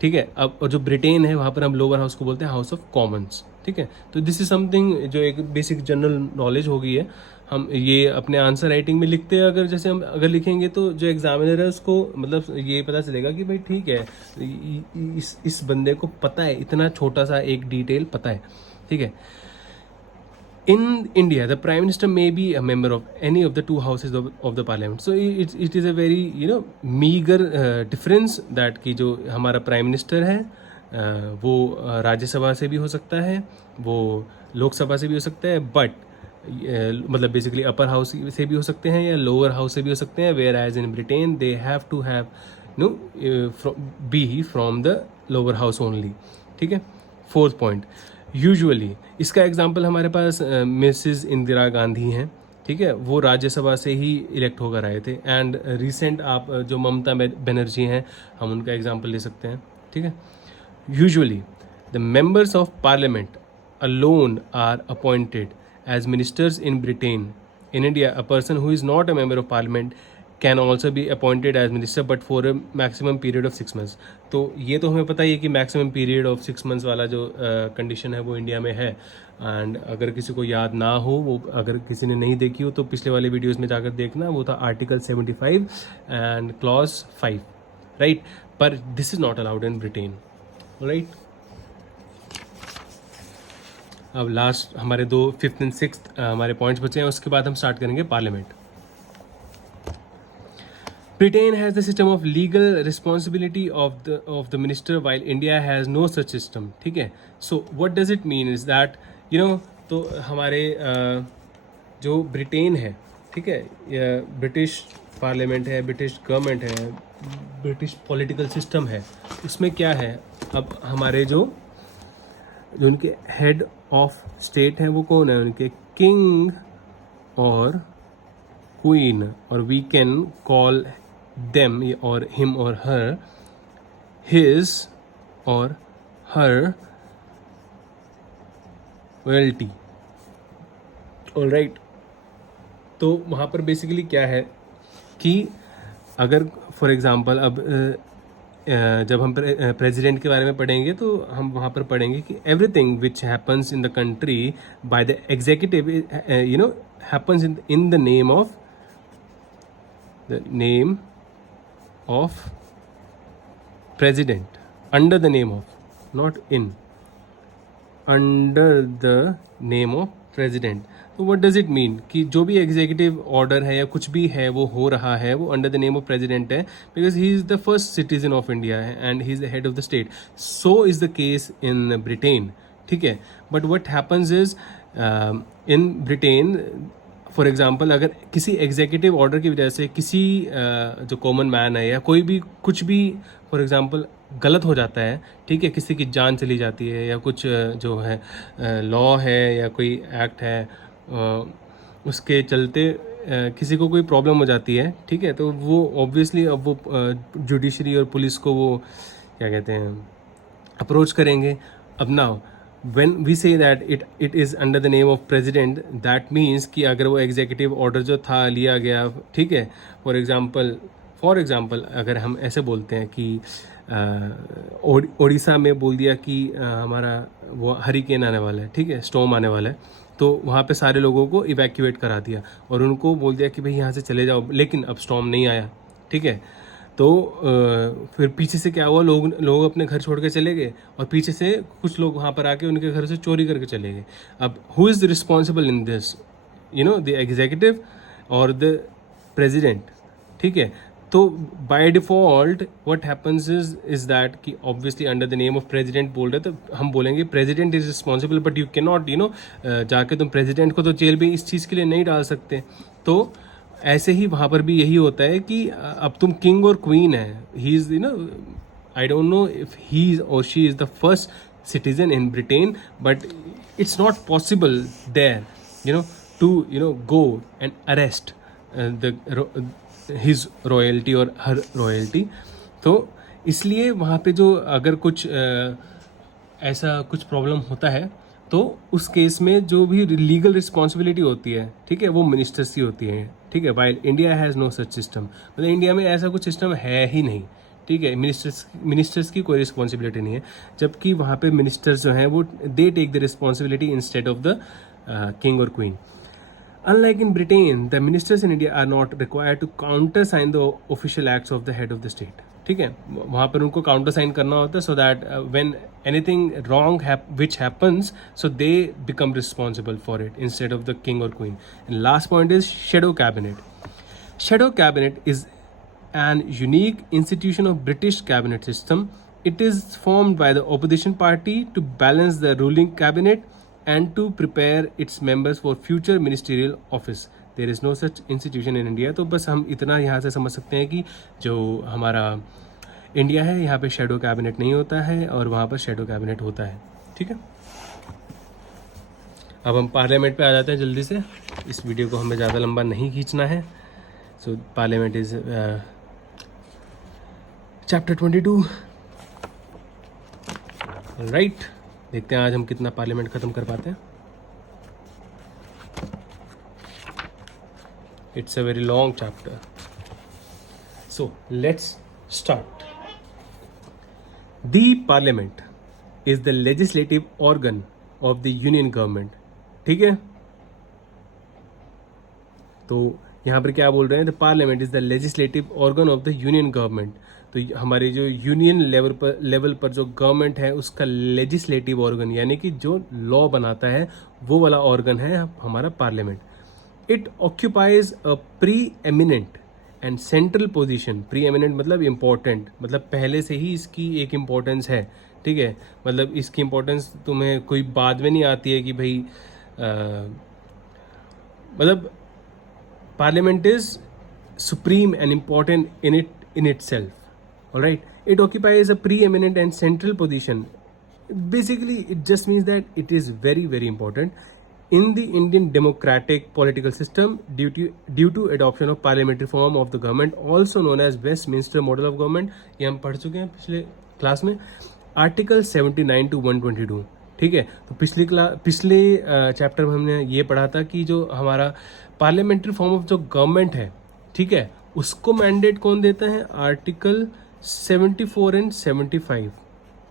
ठीक है। अब और जो ब्रिटेन है वहाँ पर हम लोअर हाउस को बोलते हैं हाउस ऑफ कॉमन्स, ठीक है। तो दिस इज समथिंग जो एक बेसिक जनरल नॉलेज हो गई है। हम ये अपने आंसर राइटिंग में लिखते हैं, अगर जैसे हम अगर लिखेंगे तो जो एग्जामिनर है उसको मतलब ये पता चलेगा कि भाई ठीक है, इस बंदे को पता है, इतना छोटा सा एक डिटेल पता है, ठीक है। In India, the Prime Minister may be a member of any of the 2 houses of the Parliament. So it is a very meager difference that कि जो हमारा Prime Minister है वो राज्यसभा से भी हो सकता है, वो लोकसभा से भी हो सकता है, बट मतलब बेसिकली अपर हाउस से भी हो सकते हैं या लोअर हाउस से भी हो सकते हैं। Whereas in Britain they have to have be from the lower house only, ठीक है। 4th पॉइंट, यूजुअली इसका एग्जांपल हमारे पास मिसेस इंदिरा गांधी हैं, ठीक है, वो राज्यसभा से ही इलेक्ट होकर आए थे। एंड रिसेंट आप जो ममता बनर्जी हैं, हम उनका एग्जांपल ले सकते हैं, ठीक है। Usually the members of parliament alone are appointed as ministers in Britain. In India, a person who is not a member of parliament can also be appointed as minister but for a maximum period of 6 months. तो ये तो हमें पता ही है कि maximum period of 6 months वाला जो condition है वो इंडिया में है। एंड अगर किसी को याद ना हो, वो अगर किसी ने नहीं देखी हो तो पिछले वाले वीडियोस में जाकर देखना, वो था आर्टिकल 75 एंड क्लॉज 5, राइट। पर this is not allowed in Britain, right. अब लास्ट हमारे 2 5th एंड 6th हमारे पॉइंट्स बचे हैं, उसके बाद हम स्टार्ट करेंगे parliament. Britain has the system of legal responsibility of the minister while India has no such system, ठीक है। So what does it mean is that तो हमारे जो ब्रिटेन है, ठीक है, ब्रिटिश पार्लियामेंट है, ब्रिटिश गवर्नमेंट है, ब्रिटिश पॉलिटिकल सिस्टम है, इसमें क्या है, अब हमारे जो उनके हेड ऑफ स्टेट हैं वो कौन है, उनके किंग और क्वीन, और we can call them or him or her his or her royalty, all right। तो वहाँ पर बेसिकली क्या है कि अगर फॉर एग्जांपल अब जब हम प्रेसिडेंट के बारे में पढ़ेंगे तो हम वहाँ पर पढ़ेंगे कि everything which happens in the country by the executive happens in the name of president, under the name of, not in, under the name of president। तो what does it mean कि जो भी एग्जीक्यूटिव ऑर्डर है या कुछ भी है वो हो रहा है वो under the name of president है, because he is the first citizen of India and he is the head of the state. So is the case in Britain, ठीक है। But what happens is in Britain, for example अगर किसी executive order की वजह से किसी जो common man है या कोई भी कुछ भी फॉर एग्जाम्पल गलत हो जाता है, ठीक है, किसी की जान चली जाती है या कुछ जो है लॉ है या कोई एक्ट है उसके चलते किसी को कोई प्रॉब्लम हो जाती है, ठीक है, तो वो ऑब्वियसली अब वो जुडिशरी और पुलिस को वो क्या कहते हैं अप्रोच करेंगे। अब now when we say that it is under the name of president, that means कि अगर वो एग्जीक्यूटिव ऑर्डर जो था लिया गया, ठीक है, फॉर एग्जांपल अगर हम ऐसे बोलते हैं कि उड़ीसा में बोल दिया कि हमारा वो हरिकेन आने वाला है, ठीक है, स्टॉर्म आने वाला है, तो वहाँ पे सारे लोगों को इवैक्यूएट करा दिया और उनको बोल दिया कि भाई यहाँ से चले जाओ, लेकिन अब स्टॉर्म नहीं आया, ठीक है। तो फिर पीछे से क्या हुआ, लोग अपने घर छोड़ के चले गए और पीछे से कुछ लोग वहाँ पर आके उनके घर से चोरी करके चले गए। अब who is responsible in this, the executive और द प्रेसिडेंट, ठीक है। तो by default what happens is that कि obviously under the name of president बोल रहे तो हम बोलेंगे president is responsible, but you can not जाके तुम प्रेसिडेंट को तो जेल में इस चीज़ के लिए नहीं डाल सकते। तो ऐसे ही वहाँ पर भी यही होता है कि अब तुम किंग और क्वीन है, he is I don't know if he और she is the first citizen in Britain, but it's not possible there to go and arrest his royalty और हर रॉयल्टी। तो इसलिए वहाँ पे जो अगर कुछ ऐसा कुछ प्रॉब्लम होता है तो उस केस में जो भी लीगल रिस्पॉन्सिबिलिटी होती है, ठीक है, वो मिनिस्टर्स की होती है, ठीक है। While India has no such system, मतलब इंडिया में ऐसा कुछ सिस्टम है ही नहीं, ठीक है। मिनिस्टर्स की कोई रिस्पॉन्सिबिलिटी नहीं है, जबकि वहाँ पे मिनिस्टर्स जो हैं वो they take the responsibility instead of the king और queen. Unlike in Britain, the ministers in India are not required to countersign the official acts of the head of the state, ठीक है। वहाँ पर उनको counter sign करना होता है so that when anything wrong which happens so they become responsible for it instead of the king और queen. And last point is shadow cabinet. Shadow cabinet is an unique institution of British cabinet system. It is formed by the opposition party to balance the ruling cabinet and to prepare its members for future ministerial office. There is no such institution in India. तो बस हम इतना यहाँ से समझ सकते हैं कि जो हमारा इंडिया है यहाँ पे शेडो कैबिनेट नहीं होता है और वहाँ पर शेडो कैबिनेट होता है, ठीक है। अब हम पार्लियामेंट पे आ जाते हैं जल्दी से, इस वीडियो को हमें ज़्यादा लंबा नहीं खींचना है। So parliament is chapter 22। Right, देखते हैं आज हम कितना पार्लियामेंट ख़त्म कर पाते हैं। It's a very long chapter, so let's start. The parliament is the legislative organ of the union government. ठीक है, तो यहाँ पर क्या बोल रहे हैं, the parliament is the legislative organ of the union government. तो हमारी जो यूनियन लेवल पर जो गवर्नमेंट है उसका लेजिस्लेटिव ऑर्गन यानी कि जो लॉ बनाता है वो वाला ऑर्गन है हमारा parliament. It occupies a pre eminent and central position. Pre eminent मतलब इम्पोर्टेंट, मतलब पहले से ही इसकी एक इम्पोर्टेंस है। ठीक है, मतलब इसकी इम्पोर्टेंस तुम्हें कोई बाद में नहीं आती है कि भाई मतलब parliament is supreme and important in itself. All right, it occupies a preeminent and central position. Basically it just means that it is very very important in the Indian democratic political system due to adoption of parliamentary form of the government, also known as Westminster model of government. ये हम पढ़ चुके हैं पिछले class में, article 79 to 122। ठीक है, तो पिछले चैप्टर में हमने ये पढ़ा था कि जो हमारा पार्लियामेंट्री फॉर्म ऑफ जो गवर्नमेंट है, ठीक है, उसको मैंडेट कौन देता है, आर्टिकल 74 एंड 75।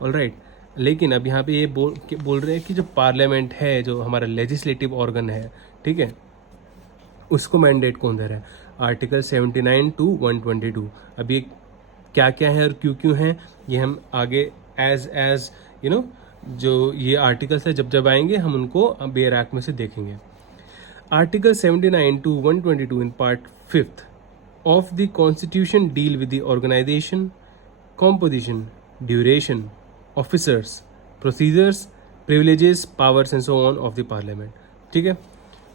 ऑलराइट, लेकिन अब यहाँ पे ये बोल रहे हैं कि जो पार्लियामेंट है, जो हमारा लेजिस्लेटिव ऑर्गन है, ठीक है, उसको मैंडेट कौन दे रहा है, आर्टिकल 79 to 122। अब ये क्या क्या है और क्यों क्यों है ये हम आगे एज यू नो जो ये आर्टिकल्स है जब आएंगे हम उनको बेयर एक्ट में से देखेंगे। Article 79 to 122 in part 5th of the Constitution deal with the organization, composition, duration, officers, procedures, privileges, powers and so on of the parliament. ठीक है,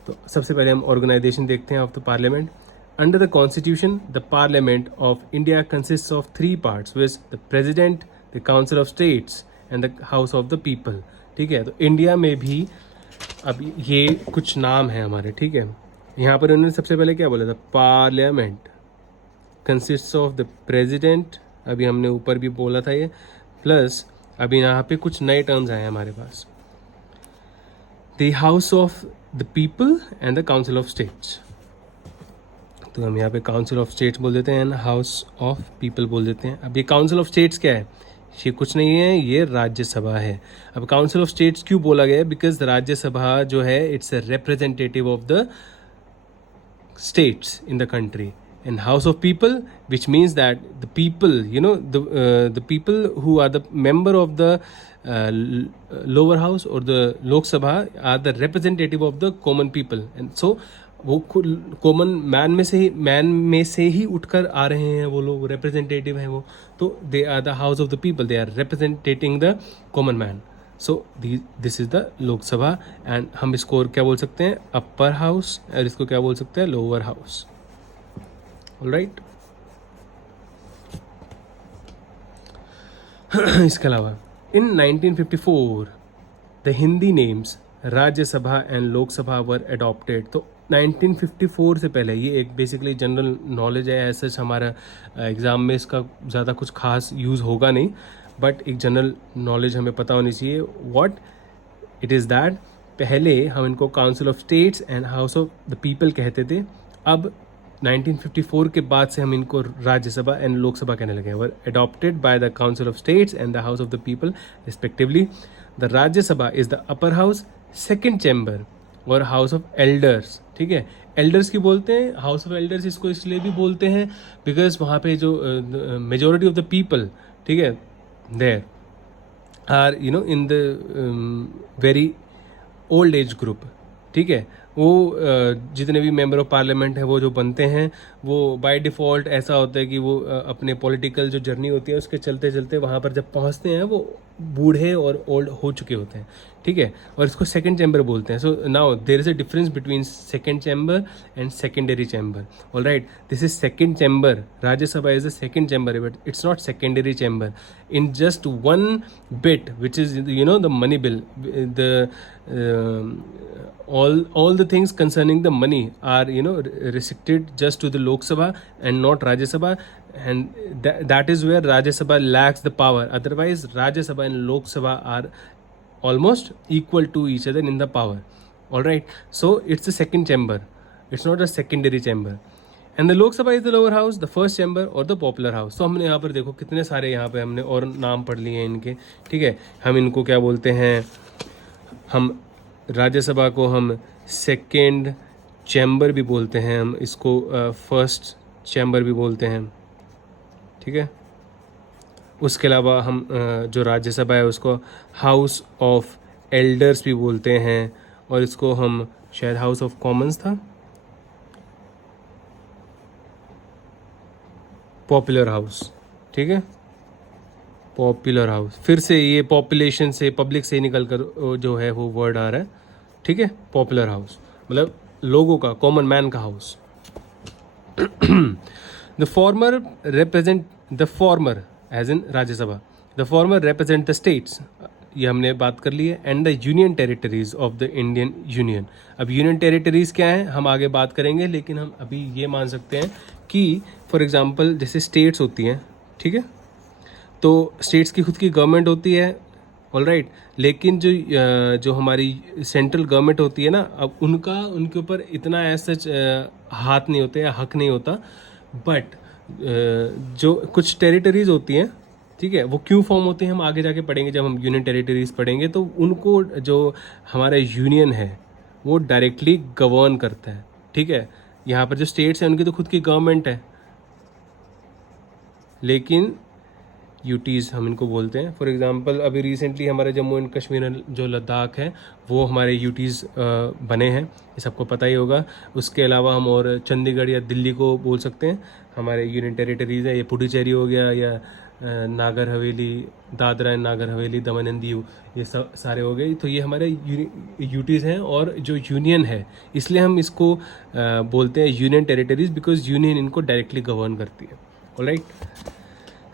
तो सबसे पहले हम organization देखते हैं of the parliament. Under the constitution, the parliament of India consists of 3 parts, which the president, the council of states and the house of the people. ठीक है, तो इंडिया में भी अब ये कुछ नाम है हमारे। ठीक है, यहाँ पर उन्होंने सबसे पहले क्या बोला था, parliament consist of the president, अभी हमने ऊपर भी बोला था ये, प्लस अभी यहाँ पे कुछ नए टर्म्स आए हैं हमारे पास, the house of the people and the council of states. तो हम यहाँ पे काउंसिल ऑफ स्टेट्स बोल देते हैं एंड हाउस ऑफ पीपल बोल देते हैं। अब ये काउंसिल ऑफ स्टेट्स क्या है, ये कुछ नहीं है, ये राज्यसभा है। अब काउंसिल ऑफ स्टेट्स क्यों बोला गया है, बिकॉज राज्यसभा जो है it's a representative of the states in the country, and house of people, which means that the people, you know, the people who are the member of the lower house or the Lok Sabha are the representative of the common people, and so वो common man में से ही उठकर आ रहे हैं वो लोग, representative हैं वो, तो they are the house of the people, they are representing the common man. So this is the Lok Sabha, and हम इसको क्या बोल सकते हैं, अपर हाउस, और इसको क्या बोल सकते हैं, लोअर हाउस। ऑलराइट, इसके अलावा इन 1954 the Hindi names Rajya Sabha and Lok Sabha were adopted. तो 1954 से पहले, ये एक बेसिकली जनरल नॉलेज है, ऐसा हमारा एग्ज़ाम में इसका ज़्यादा कुछ खास यूज़ होगा नहीं, बट एक जनरल नॉलेज हमें पता होनी चाहिए। व्हाट इट इज़ दैट, पहले हम इनको council of states and house of the people कहते थे, अब 1954 के बाद से हम इनको राज्यसभा एंड लोकसभा कहने लगे हैं। Were adopted by the council of states and the house of the people respectively. The Rajya Sabha is the upper house, second chamber और हाउस ऑफ एल्डर्स। ठीक है, एल्डर्स की बोलते हैं, हाउस ऑफ एल्डर्स इसको इसलिए भी बोलते हैं बिकॉज वहाँ पे जो मेजोरिटी ऑफ द पीपल, ठीक है, there are you know in the very old age group. ठीक है, वो जितने भी मेंबर ऑफ पार्लियामेंट है वो जो बनते हैं वो बाय डिफ़ॉल्ट ऐसा होता है कि वो अपने पॉलिटिकल जो जर्नी होती है उसके चलते चलते वहाँ पर जब पहुँचते हैं वो बूढ़े और ओल्ड हो चुके होते हैं। ठीक है, और इसको सेकंड चैम्बर बोलते हैं। So now there is a difference between second chamber and secondary chamber. Alright, this is second chamber, Rajya Sabha is the second chamber, but it's not secondary chamber in just one bit, which is you know the money bill, the all the things concerning the money are restricted just to the Lok Sabha and not Rajya Sabha, and that is where Rajya Sabha lacks the power. Otherwise Rajya Sabha and Lok Sabha are almost equal to each other in the power. All right, so it's the second chamber, it's not a secondary chamber, and the Lok Sabha is the lower house, the first chamber or the popular house. तो हमने यहाँ पर देखो कितने सारे यहाँ पे हमने और नाम पढ़ लिए हैं इनके, ठीक है। हम इनको क्या बोलते हैं, हम राज्यसभा को हम सेकेंड चैम्बर भी बोलते हैं, हम इसको फर्स्ट चैम्बर भी बोलते हैं, ठीक है। उसके अलावा हम जो राज्यसभा है उसको हाउस ऑफ एल्डर्स भी बोलते हैं, और इसको हम शायद हाउस ऑफ कॉमन्स था, पॉपुलर हाउस, ठीक है, पॉपुलर हाउस। फिर से ये पॉपुलेशन से, पब्लिक से निकल कर जो है वो वर्ड आ रहा है, ठीक है। पॉपुलर हाउस मतलब लोगों का, कॉमन मैन का house. The former represent, the former as in Rajya Sabha, the former represent the states, ये हमने बात कर ली है, and the union territories of the Indian union. अब यूनियन टेरिटरीज क्या है हम आगे बात करेंगे, लेकिन हम अभी ये मान सकते हैं कि फॉर एग्जांपल जैसे स्टेट्स होती हैं, ठीक है, तो स्टेट्स की खुद की गवर्नमेंट होती है, ऑल राइट, लेकिन जो हमारी सेंट्रल गवर्नमेंट होती है ना, अब उनके ऊपर इतना ऐसा हाथ नहीं होते या हक नहीं होता, बट जो कुछ टेरिटरीज होती हैं, ठीक है, वो क्यों फॉर्म होती हैं हम आगे जाके पढ़ेंगे, जब हम यूनियन टेरिटरीज पढ़ेंगे तो उनको जो हमारा यूनियन है वो डायरेक्टली गवर्न करता है, ठीक है। यहाँ पर जो स्टेट्स हैं उनकी तो खुद की गवर्नमेंट है, लेकिन यूटीज़ हम इनको बोलते हैं। फॉर एग्जांपल अभी रिसेंटली हमारे जम्मू एंड कश्मीर जो लद्दाख है वो हमारे यूटीज़ बने हैं, ये सबको पता ही होगा। उसके अलावा हम और चंडीगढ़ या दिल्ली को बोल सकते हैं, हमारे यूनियन टेरिटरीज़ है। ये पुडुचेरी हो गया, या Nagar Haveli, Dadra and Nagar Haveli, Daman and Diu, ये सब सारे हो गए। तो ये हमारे यूटीज़ हैं, और जो यूनियन है इसलिए हम इसको बोलते हैं यूनियन टेरिटरीज़, बिकॉज यूनियन इनको डायरेक्टली गवर्न करती है, alright.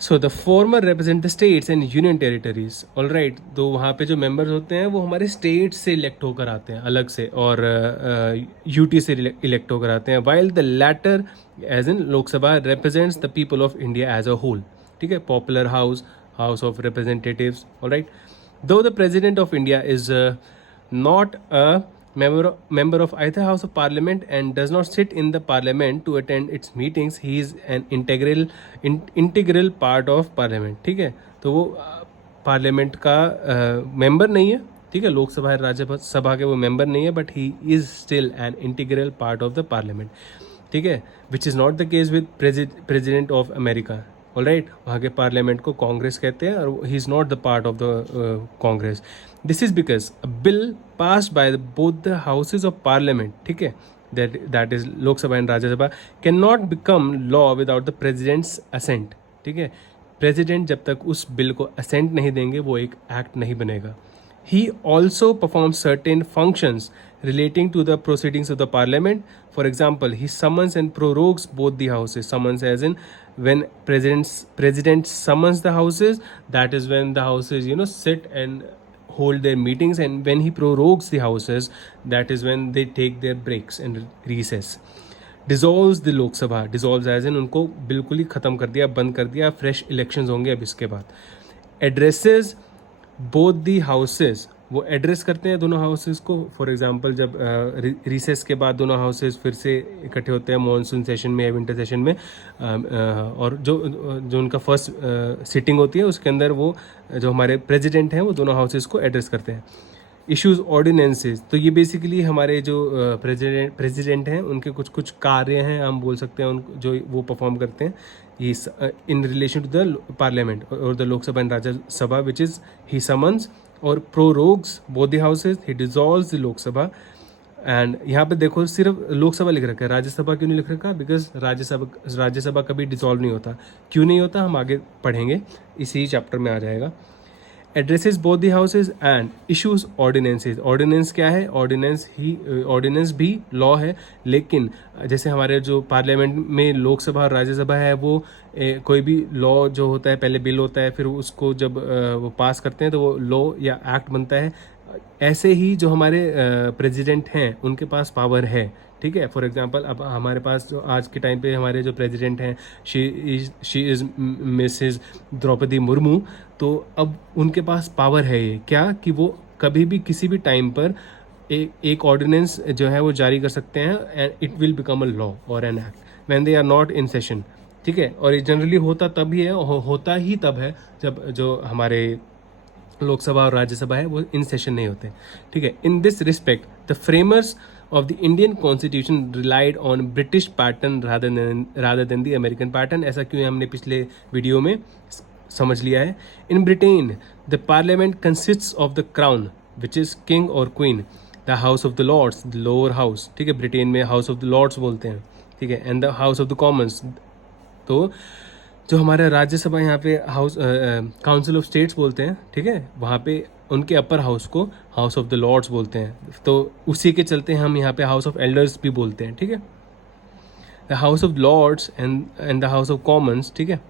So the former represent the states and union territories, all right. तो वहाँ पे जो मेंबर्स होते हैं वो हमारे स्टेट से इलेक्ट होकर आते हैं अलग से, और यूटी से इलेक्ट होकर आते हैं, while the latter as in Lok Sabha represents the people of India as a whole, ठीक है। Popular house, house of representatives, all right. Though the president of India is not a member of either house of parliament and does not sit in the parliament to attend its meetings, he is an integral part of parliament, ठीक है। तो वो parliament का member नहीं है, ठीक है, लोकसभा या राज्यसभा के वो मेंबर नहीं है, but he is still an integral part of the parliament, ठीक है, which is not the case with president of America, all right. वहाँ के पार्लियामेंट को कांग्रेस कहते हैं, और he is not the part of the Congress. This is because a bill passed by both the houses of parliament, ठीक है, that is Lok Sabha and Rajya Sabha, can not become law without the president's ascent, ठीक है। President जब तक उस bill को ascent नहीं देंगे वो एक एक्ट नहीं बनेगा। He also performs certain functions relating to the proceedings of the parliament. For example, he summons and prorogues both the houses. Summons as in when president summons the houses, that is when the houses sit and hold their meetings, and when he prorogues the houses, that is when they take their breaks and recess. Dissolves the Lok Sabha. Dissolves as in उनको बिल्कुल ही ख़त्म कर दिया, बंद कर दिया, fresh elections होंगे अब इसके बाद। Addresses बोथ दी हाउसेस, वो एड्रेस करते हैं दोनों हाउसेस को। फॉर एग्जांपल जब रिसेस के बाद दोनों हाउसेस फिर से इकट्ठे होते हैं मॉनसून सेशन में या विंटर सेशन में, और जो उनका फर्स्ट सिटिंग होती है उसके अंदर वो जो हमारे प्रेसिडेंट हैं वो दोनों हाउसेस को एड्रेस करते हैं। इश्यूज ऑर्डिनेंसेस, तो ये बेसिकली हमारे जो प्रेसिडेंट हैं उनके कुछ कार्य हैं, हम बोल सकते हैं उन जो वो परफॉर्म करते हैं in relation to the parliament or the Lok Sabha and Rajya Sabha, which is he summons or prorogues both the houses, he dissolves the Lok Sabha। And यहाँ पे देखो सिर्फ लोकसभा लिख रखा है, राज्यसभा क्यों नहीं लिख रखा, बिकॉज राज्यसभा कभी डिसॉल्व नहीं होता। क्यों नहीं होता हम आगे पढ़ेंगे, इसी चैप्टर में आ जाएगा। Addresses both the houses and issues ordinances. Ordinance क्या है, ऑर्डिनेंस भी लॉ है, लेकिन जैसे हमारे जो पार्लियामेंट में लोकसभा और राज्यसभा है वो कोई भी लॉ जो होता है पहले बिल होता है, फिर उसको जब वो पास करते हैं तो वो लॉ या एक्ट बनता है, ऐसे ही जो हमारे प्रेसिडेंट हैं उनके पास पावर है, ठीक है। फॉर एग्जांपल अब हमारे पास जो आज के टाइम पे हमारे जो प्रेसिडेंट हैं she is Mrs Draupadi Murmu, तो अब उनके पास पावर है ये क्या कि वो कभी भी किसी भी टाइम पर एक ऑर्डिनेंस जो है वो जारी कर सकते हैं and it will become a law और an act when they are not in session, ठीक है। और ये जनरली होता तब ही है, होता ही तब है जब जो हमारे लोकसभा और राज्यसभा है वो इन सेशन नहीं होते, ठीक है। In this respect the framers of the Indian constitution relied on British pattern rather than the American pattern. ऐसा क्यों है हमने पिछले वीडियो में समझ लिया है। In Britain the parliament consists of the crown which is king और queen, the house of the lords the lower house, ठीक है। ब्रिटेन में हाउस ऑफ द लॉर्ड्स बोलते हैं, ठीक है, and the house of the Commons. तो जो हमारा राज्यसभा यहाँ पे हाउस काउंसिल ऑफ स्टेट्स बोलते हैं, ठीक है, वहाँ पे उनके अपर हाउस को हाउस ऑफ द लॉर्ड्स बोलते हैं। तो उसी के चलते हम यहाँ पे हाउस ऑफ एल्डर्स भी बोलते हैं, ठीक है। The house of lords and the house of commons, ठीक है,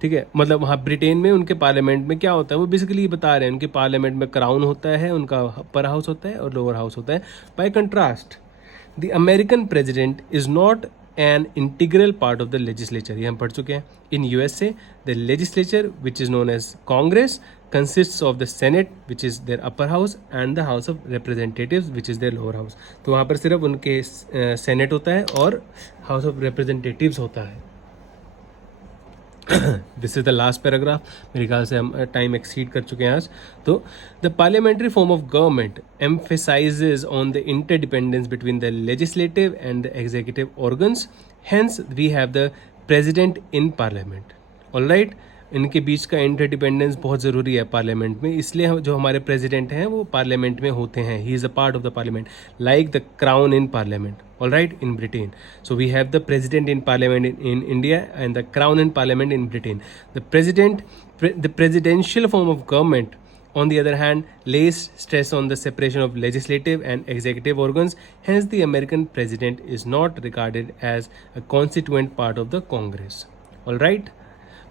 ठीक है। मतलब वहाँ ब्रिटेन में उनके पार्लियामेंट में क्या होता है वो बेसिकली बता रहे हैं, उनके पार्लियामेंट में क्राउन होता है, उनका अपर हाउस होता है और लोअर हाउस होता है। Bye contrast the American president is not an integral part of the legislature, ये हम पढ़ चुके हैं। In USA the legislature which is known as Congress consists of the Senate which is their upper house and the House of Representatives which is their lower house। तो वहाँ पर सिर्फ उनके Senate होता है और House of Representatives होता है। This is the last paragraph, मेरे ख्याल से हम टाइम एक्सीड कर चुके हैं आज। तो the parliamentary form of government emphasises on the interdependence between the legislative and the executive organs, hence we have the president in parliament. Alright, इनके बीच का इंटरडिपेंडेंस बहुत ज़रूरी है पार्लियामेंट में, इसलिए जो हमारे प्रेसिडेंट हैं वो पार्लियामेंट में होते हैं। He is a part of the parliament like the crown in parliament, alright, in Britain. So we have the president in parliament in India and the crown in parliament in Britain. The presidential form of government on the other hand lays stress on the separation of legislative and executive organs, hence the American president is not regarded as a constituent part of the Congress, all right।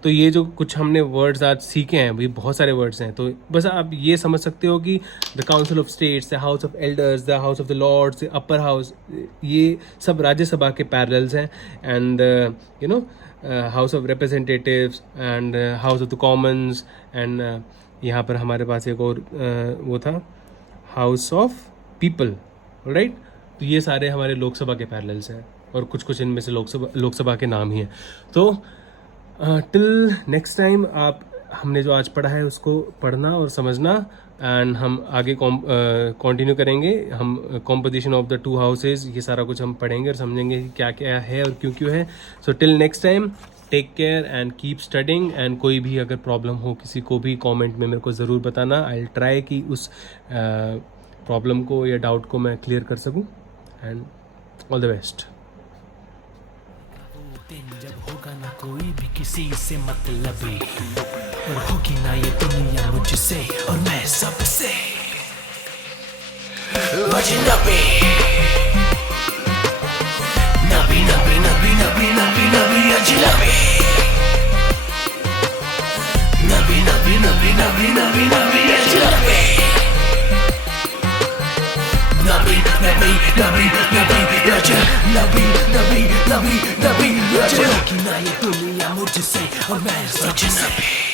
तो ये जो कुछ हमने words आज सीखे हैं, ये बहुत सारे वर्ड्स हैं, तो बस आप ये समझ सकते हो कि the council of states, the house of elders, the house of the lords, upper house, ये सब राज्यसभा के पैरेलल्स हैं। And you know house of representatives and house of the commons, and यहाँ पर हमारे पास एक और वो था हाउस ऑफ पीपल, राइट। तो ये सारे हमारे लोकसभा के पैरेलल्स हैं और कुछ कुछ इनमें से लोकसभा के नाम ही हैं। तो टिल नेक्स्ट टाइम आप हमने जो आज पढ़ा है उसको पढ़ना और समझना, एंड हम आगे कंटिन्यू करेंगे। हम composition of the two houses, ये सारा कुछ हम पढ़ेंगे और समझेंगे कि क्या क्या है और क्यों क्यों है। So till next time, take care and keep studying. And कोई भी अगर प्रॉब्लम हो किसी को भी कमेंट में मेरे को ज़रूर बताना। आई विल ट्राई कि उस प्रॉब्लम को या डाउट को मैं क्लियर कर सकूं। And all the best. जब होगा ना कोई भी किसी से मतलबी, और होगी ना ये दुनिया मुझसे और मैं सबसे अजनबी। नबी नबी नबी नबी नबी नबी अजनबी। नबी नबी नबी नबी नबी नबी अजनबी। नबी नबी नबी नबी अजनबी। नबी नबी नबी नबी अजनबी। होगी ना ये दुनिया मुझसे और मैं सबसे।